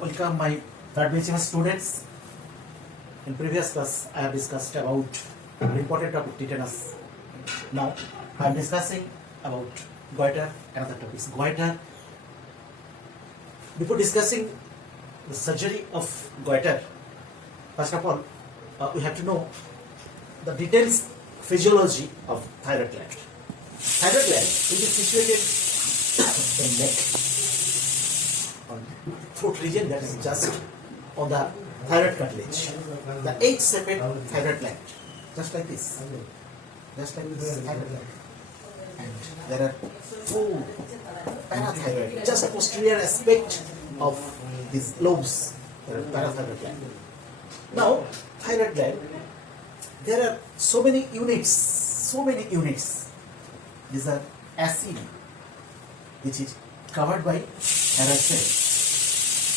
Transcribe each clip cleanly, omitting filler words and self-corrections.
Welcome my third B.H.M.S students. In previous class I have discussed about the important topic tetanus. Now I am discussing about goiter, another topic is goiter. Before discussing the surgery of goiter, first of all we have to know the details physiology of thyroid gland. Thyroid gland will be situated in neck, on throat region, that is just on the thyroid cartilage. The H-shaped thyroid gland, just like this thyroid gland. And there are four parathyroid, just posterior aspect of these lobes. There are parathyroid gland. Now, thyroid gland, there are so many units. These are acini, which is covered by thyroid cells.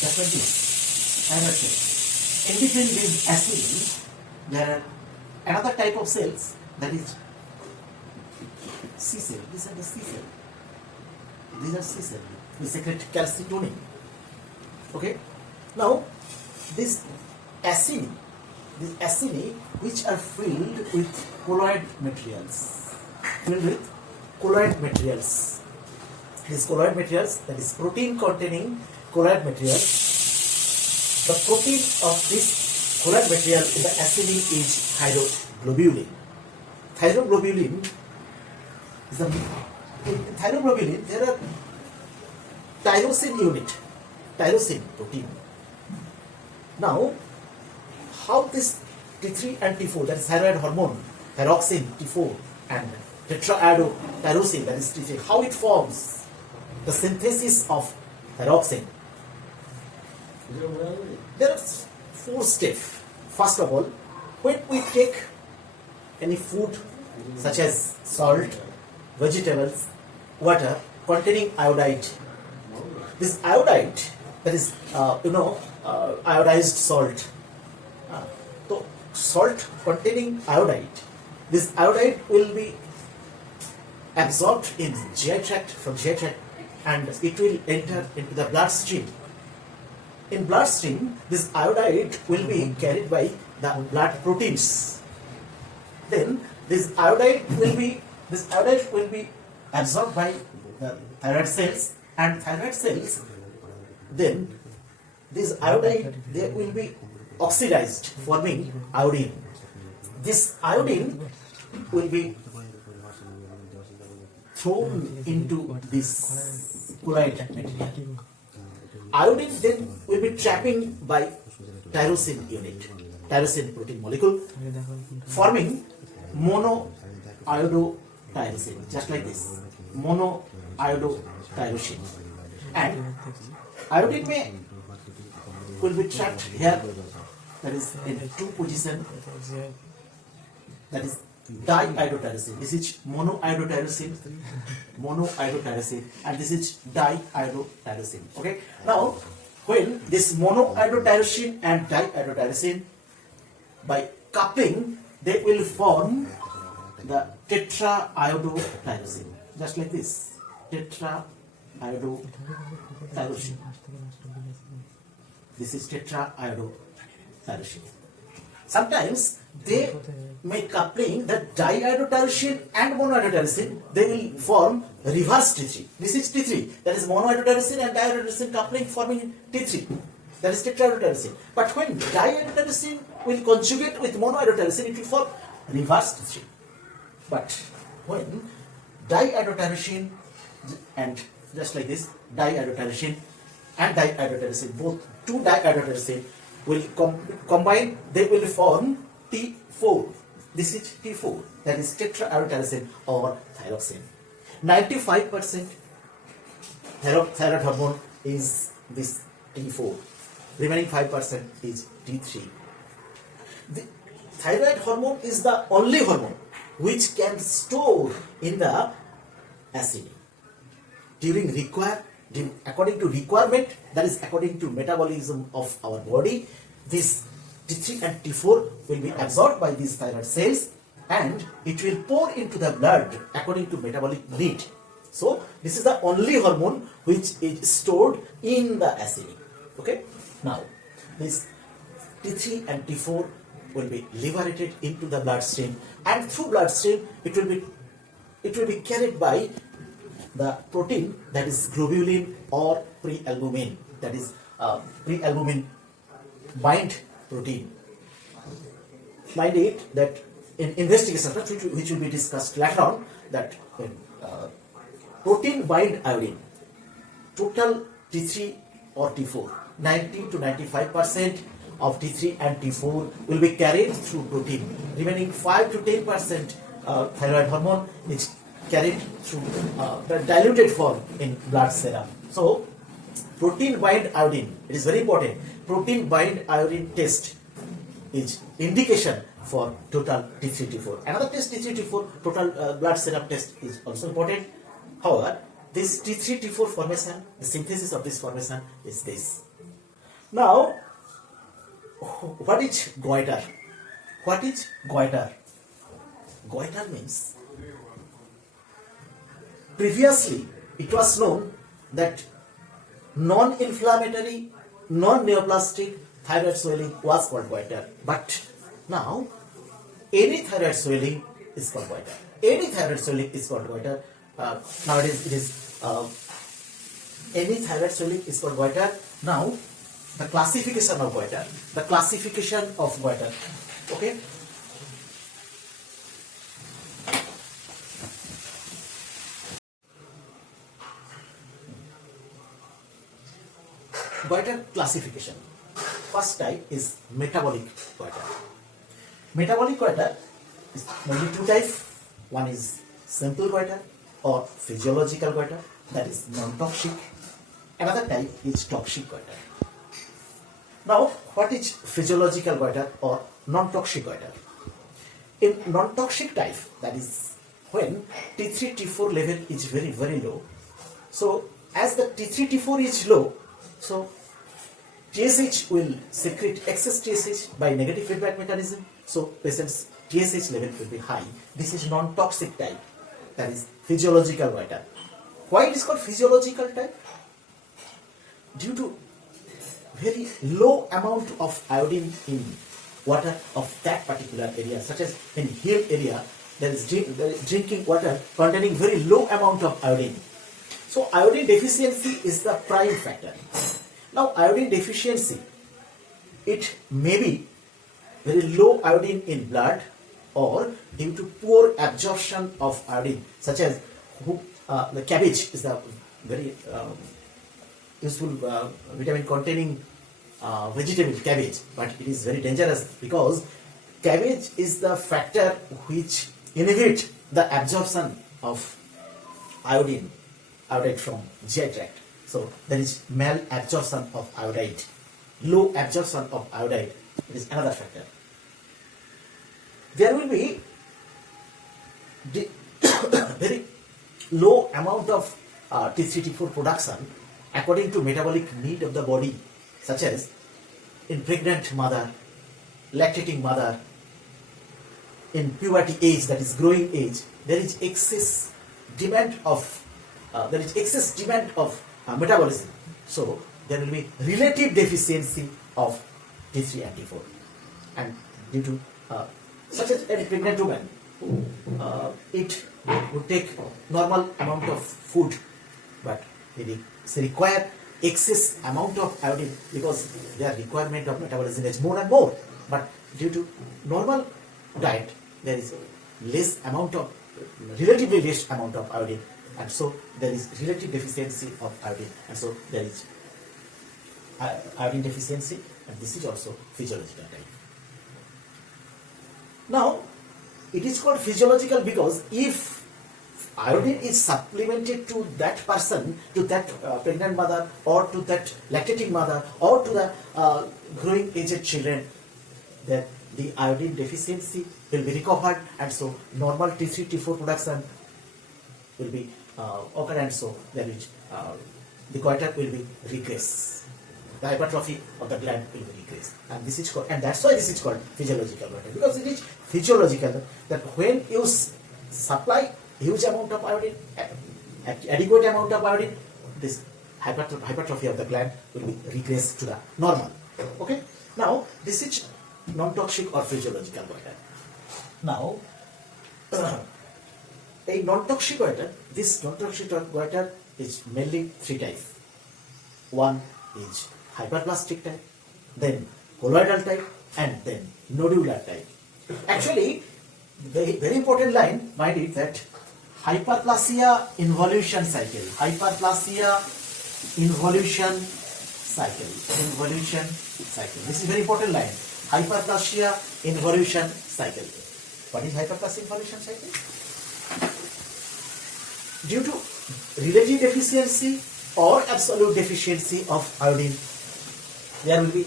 Just like this, thyroid cells. In between these acini, there are another type of cells, that is C cell. These are the C cell. These are C cell. We secrete calcitonin. Okay. Now, these acini which are filled with colloid materials. These colloid materials, that is protein containing colloid material. The protein of this colloid material in the acini is thyroglobulin. Thyroglobulin is in thyroglobulin there are tyrosine protein. Now, how this T3 and T4, that is thyroid hormone, thyroxine, T4, and tetraiodotyrosine, that is T3, how it forms the synthesis of thyroxine? There are four steps. First of all, when we take any food such as salt, vegetables, water containing iodide, this iodide, that is iodized salt. So salt containing iodide, this iodide will be absorbed in GI tract, from GI tract, and it will enter into the bloodstream. In bloodstream, this iodide will be carried by the blood proteins. Then this iodide will be absorbed by the thyroid cells, and thyroid cells, then this iodide, they will be oxidized, forming iodine. This iodine will be thrown into this colloid material. Iodine then will be trapping by tyrosine unit, tyrosine protein molecule, forming monoiodotyrosine, just like this, monoiodotyrosine. And iodine will be trapped here, that is in two position, that is diiodotyrosine. This is monoiodotyrosine, and this is diiodotyrosine. Okay. Now, when this monoiodotyrosine and diiodotyrosine, by coupling, they will form the tetraiodotyrosine, just like this, tetraiodotyrosine. This is tetraiodotyrosine. Sometimes they may coupling the diiodotyrosine and monoiodotyrosine, they will form reverse T3. This is T3, that is monoiodotyrosine and diiodotyrosine coupling forming T3, that is tetraiodotyrosine. But when diiodotyrosine will conjugate with monoiodotyrosine, it will form reverse T3. But when diiodotyrosine and just like this, diiodotyrosine and diiodotyrosine, both two diiodotyrosine will combine, they will form T4. This is T4, that is tetraiodotyrosine or thyroxine. 95% thyroid hormone is this T4. Remaining 5% is T3. The thyroid hormone is the only hormone which can store in the acini according to requirement, that is according to metabolism of our body. This T3 and T4 will be absorbed by these thyroid cells, and it will pour into the blood according to metabolic need. So this is the only hormone which is stored in the acini. Okay. Now this T3 and T4 will be liberated into the bloodstream, and through bloodstream it will be carried by the protein that is globulin or prealbumin, that is prealbumin bind protein. Mind it that in investigation which will be discussed later on, that when protein bind iodine, total T3 or T4, 90 to 95% of T3 and T4 will be carried through protein. Remaining 5 to 10% thyroid hormone is carried through the diluted form in blood serum. So protein bind iodine, it is very important. Protein bind iodine test is indication for total T3 T4. Another test, T3 T4 total blood serum test, is also important. However, this T3 T4 formation, the synthesis of this formation is this. Now, what is goiter? What is goiter? Goiter means, previously it was known that non-inflammatory, non-neoplastic thyroid swelling was called goiter, but now any thyroid swelling is called goiter. Any thyroid swelling is called goiter. Nowadays it is any thyroid swelling is called goiter. Now the classification of goiter. The classification of goiter. Okay. Goiter classification. First type is metabolic goiter. Metabolic goiter is mainly two types. One is simple goiter or physiological goiter, that is non-toxic. Another type is toxic goiter. Now, what is physiological goiter or non-toxic goiter? In non-toxic type, that is when T3 T4 level is very, very low. So as the T3 T4 is low, so TSH will secrete excess TSH by negative feedback mechanism. So patient's TSH level will be high. This is non-toxic type, that is physiological goiter. Why it is called physiological type? Due to very low amount of iodine in water of that particular area, such as in hill area, there is drinking water containing very low amount of iodine. So iodine deficiency is the prime factor. Now iodine deficiency, it may be very low iodine in blood or due to poor absorption of iodine, such as the cabbage is the very useful vitamin containing vegetable, cabbage, but it is very dangerous because cabbage is the factor which inhibits the absorption of iodine from GI tract. So there is malabsorption of iodide, low absorption of iodide. It is another factor. There will be very low amount of T3 T4 production according to metabolic need of the body, such as in pregnant mother, lactating mother, in puberty age, that is growing age, there is excess demand of metabolism. So there will be relative deficiency of T3 and T4, and due to such as a pregnant woman, it would take normal amount of food, but they require excess amount of iodine because their requirement of metabolism is more and more. But due to normal diet, there is relatively less amount of iodine, and so there is relative deficiency of iodine, and so there is iodine deficiency, and this is also physiological type. Now, it is called physiological because if iodine is supplemented to that person, to that pregnant mother, or to that lactating mother, or to the growing aged children, then the iodine deficiency will be recovered, and so normal T3 T4 production will be occur, and so there is the goiter will be regress. The hypertrophy of the gland will be regress, and this is called, and that's why this is called physiological goiter, because it is physiological that when you supply huge amount of iodine, adequate amount of iodine, this hypertrophy of the gland will be regressed to the normal. Okay. Now this is non-toxic or physiological goiter. Now a non-toxic goiter, this non-toxic goiter is mainly three types. One is hyperplastic type, then colloidal type, and then nodular type. Actually, the very important line, mind it, that hyperplasia involution cycle, hyperplasia involution cycle, involution cycle. This is very important line. Hyperplasia involution cycle. What is hyperplasia involution cycle? Due to relative deficiency or absolute deficiency of iodine, there will be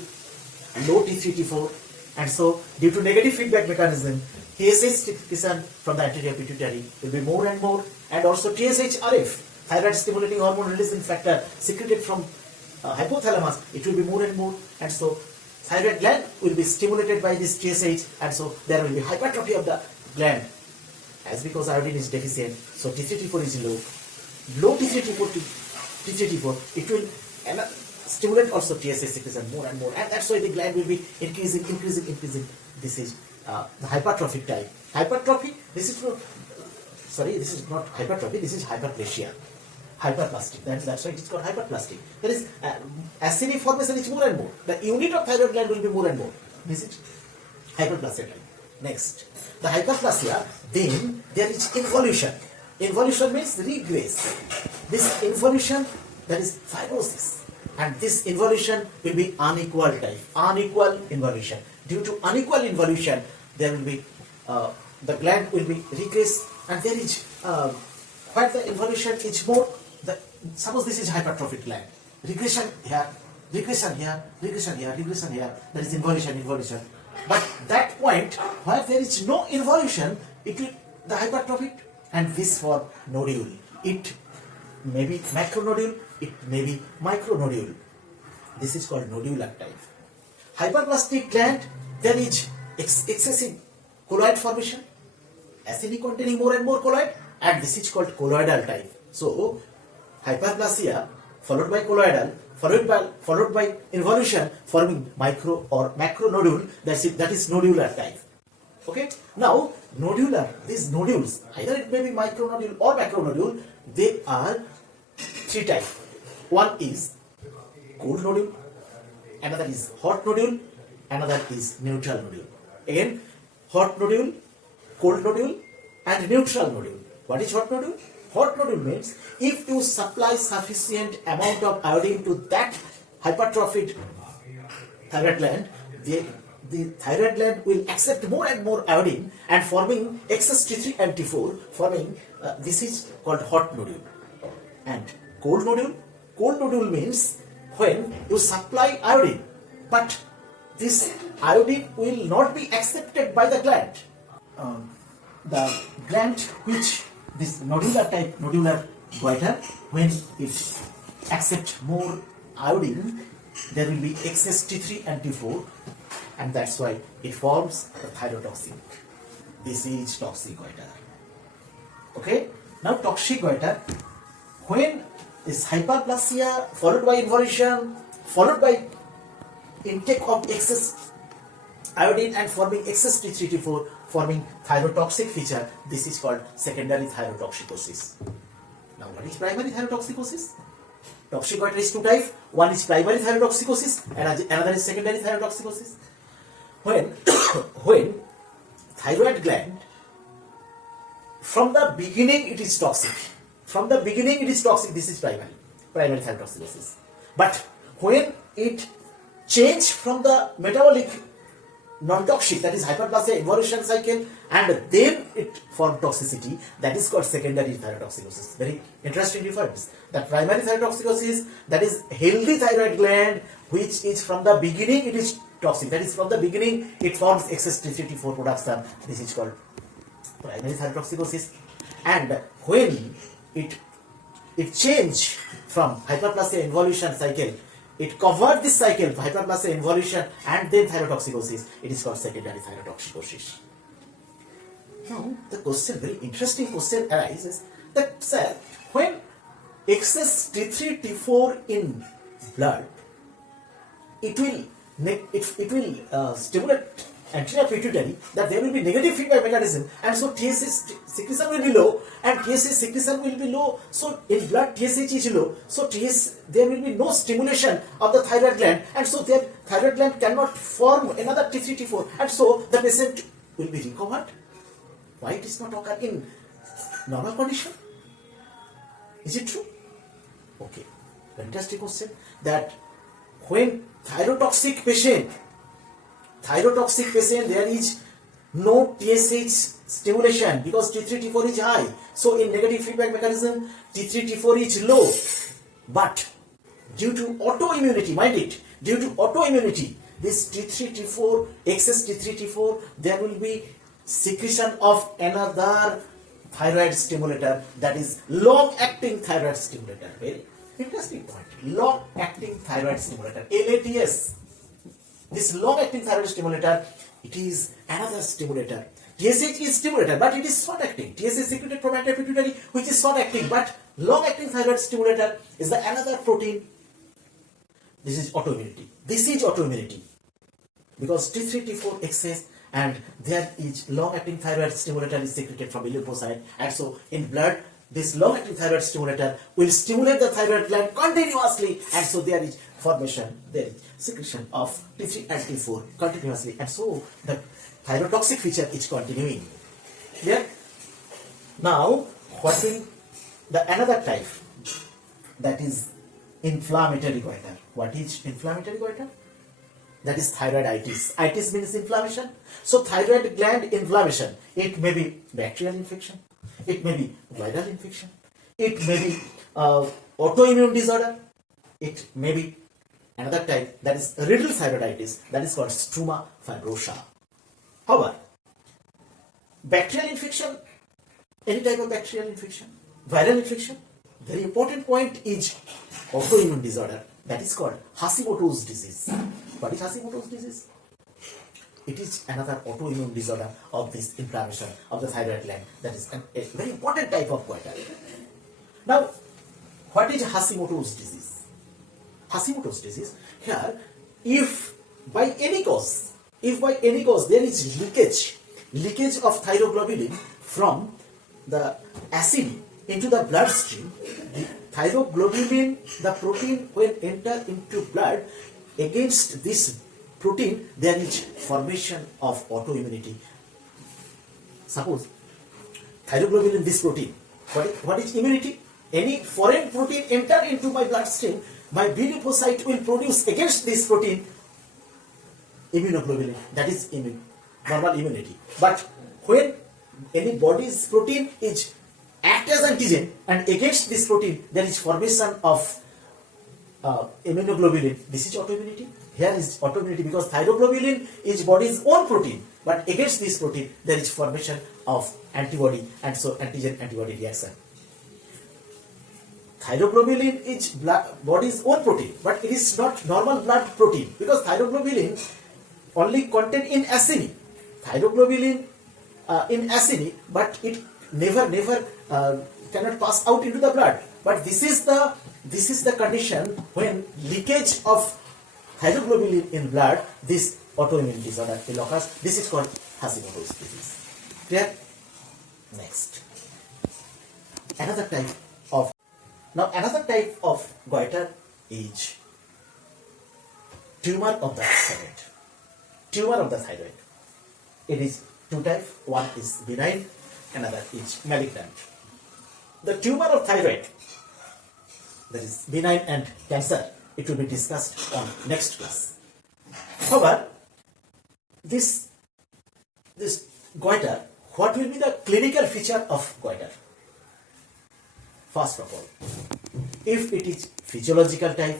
low T3, T4, and so due to negative feedback mechanism, TSH secretion from the anterior pituitary will be more and more, and also TSH-RF, thyroid stimulating hormone releasing factor secreted from hypothalamus, it will be more and more, and so thyroid gland will be stimulated by this TSH, and so there will be hypertrophy of the gland. As because iodine is deficient, so T3, T4 is low T3, T4, it will stimulate also TSH secretion more and more, and that's why the gland will be increasing. This is the hypertrophic type. Hypertrophy, this is not hypertrophy, this is hyperplasia. Hyperplastic, that's why it is called hyperplastic. There is acidic formation is more and more. The unit of thyroid gland will be more and more. This is hyperplasia type. Next, the hyperplasia, then there is involution. Involution means regress. This involution, that is fibrosis. And this involution will be unequal type, unequal involution. Due to unequal involution, there will be the gland will be regressed, and there is where the involution is more. Suppose this is hypertrophic gland, regression here, regression here, regression here, regression here. That is involution. But that point where there is no involution, it will the hypertrophic, and this for nodule. It may be macronodule, it may be micronodule. This is called nodular type. Hyperplastic gland, there is excessive colloid formation, acidic containing more and more colloid, and this is called colloidal type. So hyperplasia followed by colloidal, followed by involution, forming micro or macronodule. That is nodular type. Okay. Now nodular, these nodules, either it may be micronodule or macronodule, they are three types. One is cold nodule, another is hot nodule, another is neutral nodule. Again, hot nodule, cold nodule, and neutral nodule. What is hot nodule? Hot nodule means if you supply sufficient amount of iodine to that hypertrophied thyroid gland, the thyroid gland will accept more and more iodine and forming excess T3 and T4, forming this is called hot nodule. And cold nodule means when you supply iodine, but this iodine will not be accepted by the gland. The gland which this nodular goiter, when it accepts more iodine, there will be excess T3 and T4, and that's why it forms the thyrotoxic. This is toxic goiter. Okay. Now toxic goiter, when is hyperplasia followed by involution, followed by intake of excess iodine and forming excess T3, T4, forming thyrotoxic feature. This is called secondary thyrotoxicosis. Now what is primary thyrotoxicosis? Toxic goiter is two types. One is primary thyrotoxicosis and another is secondary thyrotoxicosis. When thyroid gland, from the beginning it is toxic. From the beginning it is toxic. This is primary thyrotoxicosis. But when it change from the metabolic non-toxic, that is hyperplasia involution cycle, and then it form toxicity, that is called secondary thyrotoxicosis. Very interesting difference. The primary thyrotoxicosis, that is healthy thyroid gland, which is from the beginning it is toxic. That is from the beginning it forms excess T3, T4 production. This is called primary thyrotoxicosis. And when it change from hyperplasia involution cycle, it covered this cycle, hyperplasia involution and then thyrotoxicosis, it is called secondary thyrotoxicosis. Now the question, very interesting question arises that, sir, when excess T3, T4 in blood, it will stimulate anterior pituitary, that there will be negative feedback mechanism, and so TSH secretion will be low, and TSH secretion will be low. So in blood TSH is low, so there will be no stimulation of the thyroid gland, and so their thyroid gland cannot form another T3, T4, and so the patient will be recovered. Why it is not occur in normal condition? Is it true? Okay, fantastic question. That when thyrotoxic patient, there is no TSH stimulation because T3, T4 is high. So in negative feedback mechanism, T3, T4 is low. But due to autoimmunity, mind it, due to autoimmunity, this T3, T4, excess T3, T4, there will be secretion of another thyroid stimulator, that is long-acting thyroid stimulator. Very interesting point. Long-acting thyroid stimulator, LATS. This long-acting thyroid stimulator, it is another stimulator. TSH is stimulator, but it is short-acting. TSH is secreted from anterior pituitary, which is short-acting, but long-acting thyroid stimulator is the another protein. This is autoimmunity. This is autoimmunity because T3, T4 excess, and there is long-acting thyroid stimulator is secreted from lymphocyte, and so in blood this long-acting thyroid stimulator will stimulate the thyroid gland continuously, and so there is formation, there is secretion of T3 and T4 continuously, and so the thyrotoxic feature is continuing. Clear? Now, what will the another type, that is inflammatory goiter. What is inflammatory goiter? That is thyroiditis. Itis means inflammation. So thyroid gland inflammation. It may be bacterial infection. It may be viral infection. It may be autoimmune disorder. It may be another type, that is riddle thyroiditis, that is called struma fibrosa. However, bacterial infection, any type of bacterial infection, viral infection, very important point is autoimmune disorder, that is called Hashimoto's disease. What is Hashimoto's disease? It is another autoimmune disorder of this inflammation of the thyroid gland. That is a very important type of goiter. Now, what is Hashimoto's disease? Hashimoto's disease, here, if by any cause there is leakage of thyroglobulin from the acid into the bloodstream, the thyroglobulin, the protein, when enter into blood, against this protein there is formation of autoimmunity. Suppose thyroglobulin, this protein, what is immunity? Any foreign protein enter into my bloodstream, my B lymphocyte will produce against this protein immunoglobulin, that is normal immunity. But when any body's protein is act as antigen, and against this protein there is formation of immunoglobulin, this is autoimmunity. Here is autoimmunity because thyroglobulin is body's own protein, but against this protein there is formation of antibody, and so antigen-antibody reaction. Thyroglobulin is body's own protein, but it is not normal blood protein because thyroglobulin only contain in acini. Thyroglobulin in acini, but it never cannot pass out into the blood. But this is the condition when leakage of thyroglobulin in blood, this autoimmune disorder will occur. This is called Hashimoto's disease. Clear? Next, another type of goiter is tumor of the thyroid. Tumor of the thyroid. It is two types. One is benign, another is malignant. The tumor of thyroid, that is benign and cancer, it will be discussed on next class. However, this goiter, what will be the clinical feature of goiter? First of all, if it is physiological type,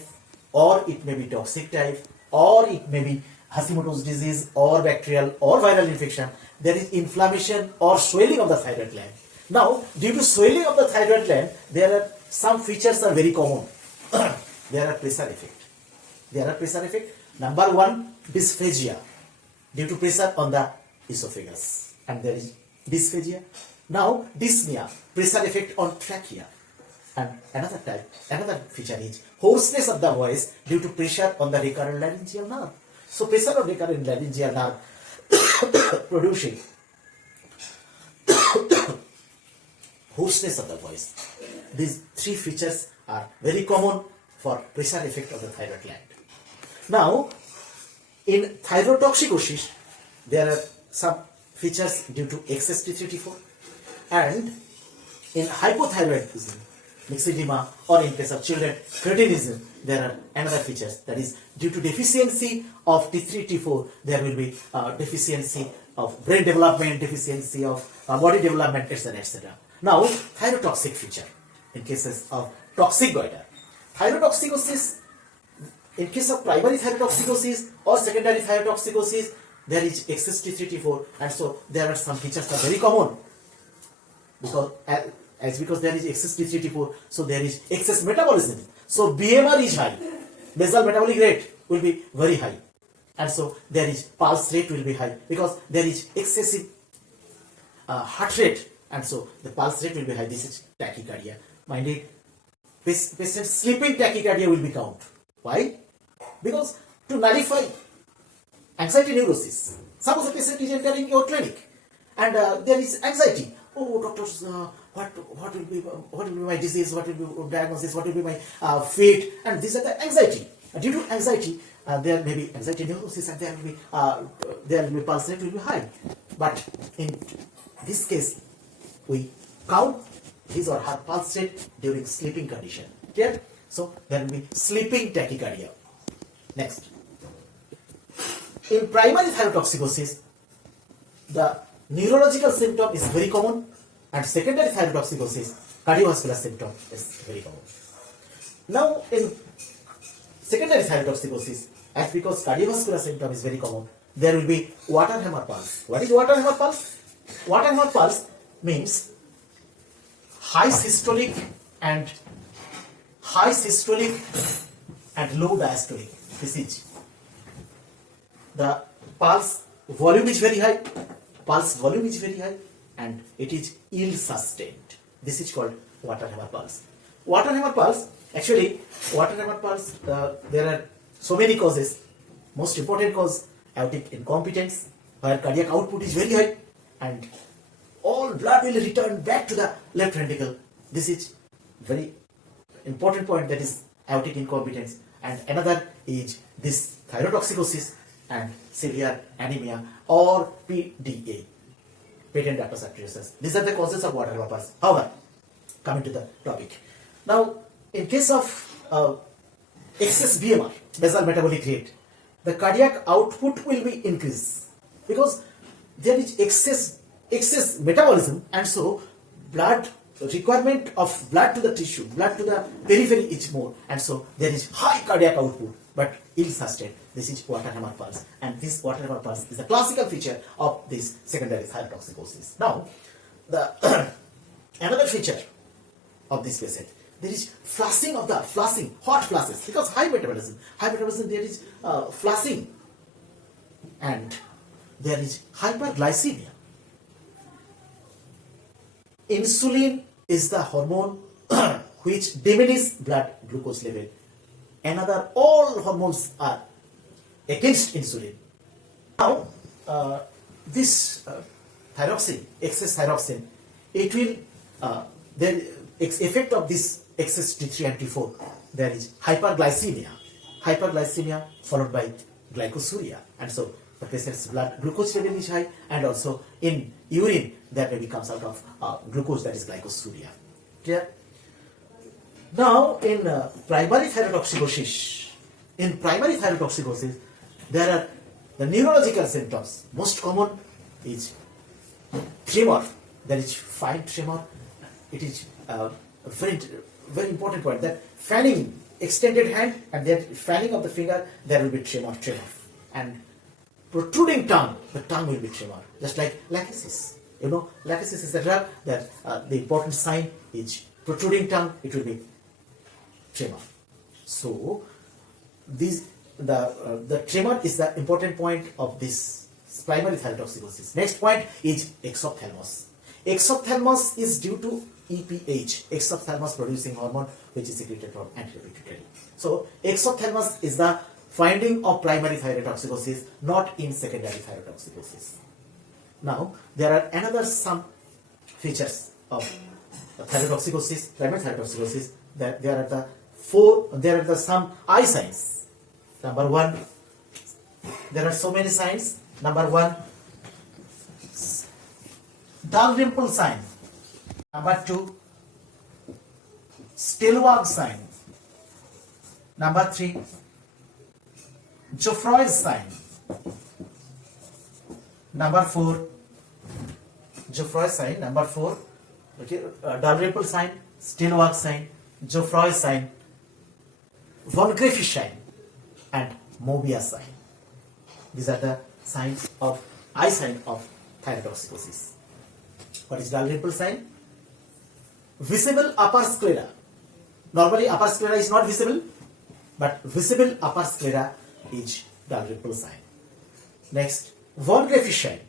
or it may be toxic type, or it may be Hashimoto's disease, or bacterial, or viral infection, there is inflammation or swelling of the thyroid gland. Now, due to swelling of the thyroid gland, there are some features are very common. There are pressure effect. Number one, dysphagia, due to pressure on the esophagus, and there is dysphagia. Now, dyspnea, pressure effect on trachea. And another feature is hoarseness of the voice due to pressure on the recurrent laryngeal nerve. So pressure on recurrent laryngeal nerve producing hoarseness of the voice. These three features are very common for pressure effect of the thyroid gland. Now, in thyrotoxicosis, there are some features due to excess T3T4, and in hypothyroidism, myxedema, or in case of children, cretinism, there are another features, that is due to deficiency of T3T4, there will be deficiency of brain development, deficiency of body development, etc. etc. Now, thyrotoxic feature in cases of toxic goiter. Thyrotoxicosis, in case of primary thyrotoxicosis or secondary thyrotoxicosis, there is excess T3T4, and so there are some features that are very common because there is excess T3T4, so there is excess metabolism. So BMR is high, basal metabolic rate will be very high, and so there is pulse rate will be high because there is excessive heart rate, and so the pulse rate will be high. This is tachycardia. Mind it, patient sleeping tachycardia will be count. Why? Because to nullify anxiety neurosis. Suppose a patient is entering your clinic and there is anxiety. Oh, doctors, what will be my disease? What will be diagnosis? What will be my fate? And these are the anxiety. Due to anxiety, there may be anxiety neurosis, and there will be pulse rate will be high. But in this case, we count his or her pulse rate during sleeping condition. Clear? So there will be sleeping tachycardia. Next, in primary thyrotoxicosis, the neurological symptom is very common, and secondary thyrotoxicosis, cardiovascular symptom is very common. Now, in secondary thyrotoxicosis, as because cardiovascular symptom is very common, there will be water hammer pulse. What is water hammer pulse? Water hammer pulse means high systolic and low diastolic. This is the pulse volume is very high. Pulse volume is very high, and it is ill sustained. This is called water hammer pulse. Water hammer pulse. Actually, water hammer pulse. There are so many causes. Most important cause, aortic incompetence, where cardiac output is very high, and all blood will return back to the left ventricle. This is very important point, that is aortic incompetence. And another is this thyrotoxicosis and severe anemia or PDA, patent ductus arteriosus. These are the causes of water hammer pulse. However, coming to the topic. Now, in case of excess BMR, basal metabolic rate, the cardiac output will be increased because there is excess metabolism, and so blood requirement of blood to the tissue, blood to the periphery is more, and so there is high cardiac output but ill sustained. This is water hammer pulse, and this water hammer pulse is a classical feature of this secondary thyrotoxicosis. Now, the another feature of this patient, there is flushing, hot flushes, because high metabolism there is flushing, and there is hyperglycemia. Insulin is the hormone which diminishes blood glucose level. All hormones are against insulin. Now, this thyroxine, excess thyroxine, it will, the effect of this excess T3 and T4, there is hyperglycemia followed by glycosuria, and so the patient's blood glucose level is high, and also in urine that maybe comes out of glucose, that is glycosuria. Clear? Now, in primary thyrotoxicosis, there are the neurological symptoms. Most common is tremor. There is fine tremor. It is a very important point, that fanning, extended hand, and then fanning of the finger, there will be tremor. And protruding tongue, the tongue will be tremor, just like lachesis. You know, lachesis is a drug that the important sign is protruding tongue, it will be tremor. So, the tremor is the important point of this primary thyrotoxicosis. Next point is exophthalmos. Exophthalmos is due to EPH, exophthalmos producing hormone, which is secreted from anterior pituitary. So exophthalmos is the finding of primary thyrotoxicosis, not in secondary thyrotoxicosis. Now there are another some features of thyrotoxicosis, primary thyrotoxicosis. That there are the some eye signs. Number one, there are so many signs. Number one, dull dimple sign. Number two, Stillwag sign. Number three, Geoffroy's sign. Number four, Geoffroy's sign. Number four, okay, Dalrymple sign, Stillwag sign, Geoffroy's sign, von Graefi's sign, and Mobius sign. These are the signs of eye sign of thyrotoxicosis. What is Dalrymple sign? Visible upper sclera. Normally upper sclera is not visible, but visible upper sclera is Dalrymple sign. Next, von Graefi's sign.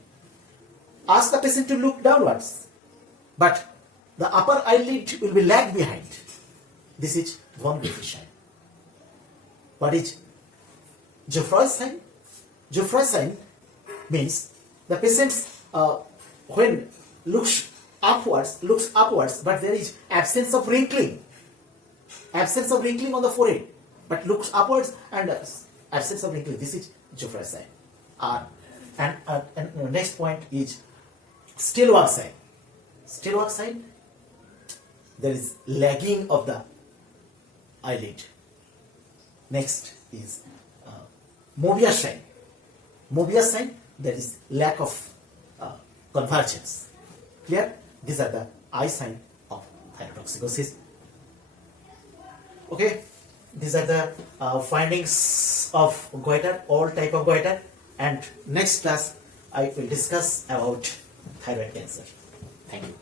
Ask the patient to look downwards, but the upper eyelid will be lagged behind. This is von Graefi's sign. What is Geoffroy's sign? Geoffroy's sign means the patient when looks upwards, but there is absence of wrinkling on the forehead, but looks upwards and absence of wrinkling. This is Geoffroy's sign. And next point is Stillwag sign. Stillwag sign, there is lagging of the eyelid. Next is Mobius sign. Mobius sign, there is lack of convergence. Clear? These are the eye sign of thyrotoxicosis. Okay, these are the findings of goiter, all type of goiter, and next class I will discuss about thyroid cancer. Thank you.